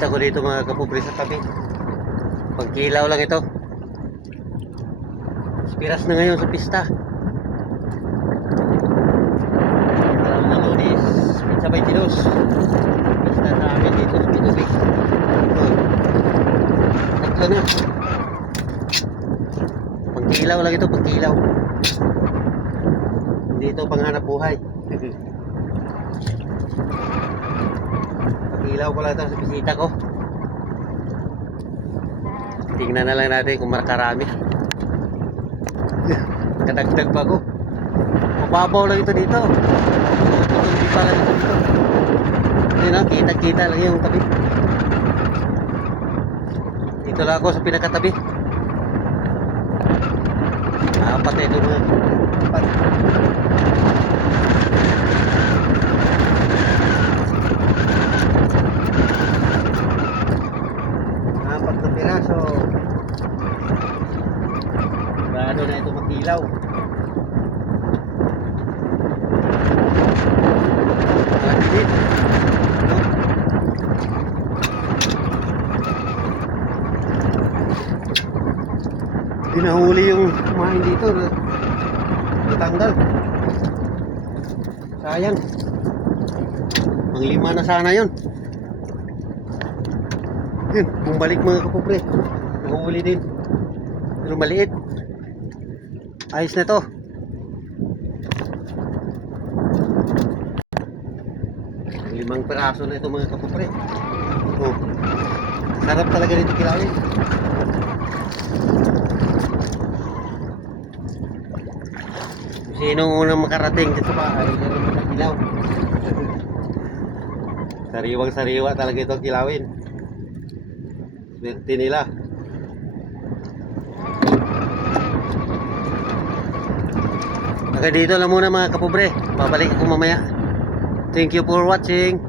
Bisita ko dito mga kapobre sa tabi. Pagkilaw lang ito. Piras na ngayon sa pista. Alam na Lunes, pizza by Tilos. Pista sa amin dito sa Pitubig. Tatlo na. Pagkilaw lang ito, pagkilaw. Hindi ito panghanap buhay. Pagkilaw ko lang ito sa bisita ko. Tingnan na lang natin kung markarami. Kadagdag pa ako. Mababaw lang ito dito. Hindi pa lang ito dito. Yun na, kita-kita lang yung tabi. Dito lang ako sa pinakatabi. Apat ito mga. Apat. Apat na piraso. Ano na ito magkilaw. Dinahuli yung kumain dito. Natanggal. Sayang. Ang lima na sana yun. Yun, bumalik mga kapupre. Nahuli din. Pero maliit. Ayos na to. Limang piraso na ito mga kapupre. Oh. Sarap talaga nito kilawin. Sinong unang makarating dito sa bahay, yan ang makakilaw. Sariwang sariwa talaga ito kilawin. Swerte nila. Hanggang dito lang muna mga kapobre. Babalik ako mamaya. Thank you for watching.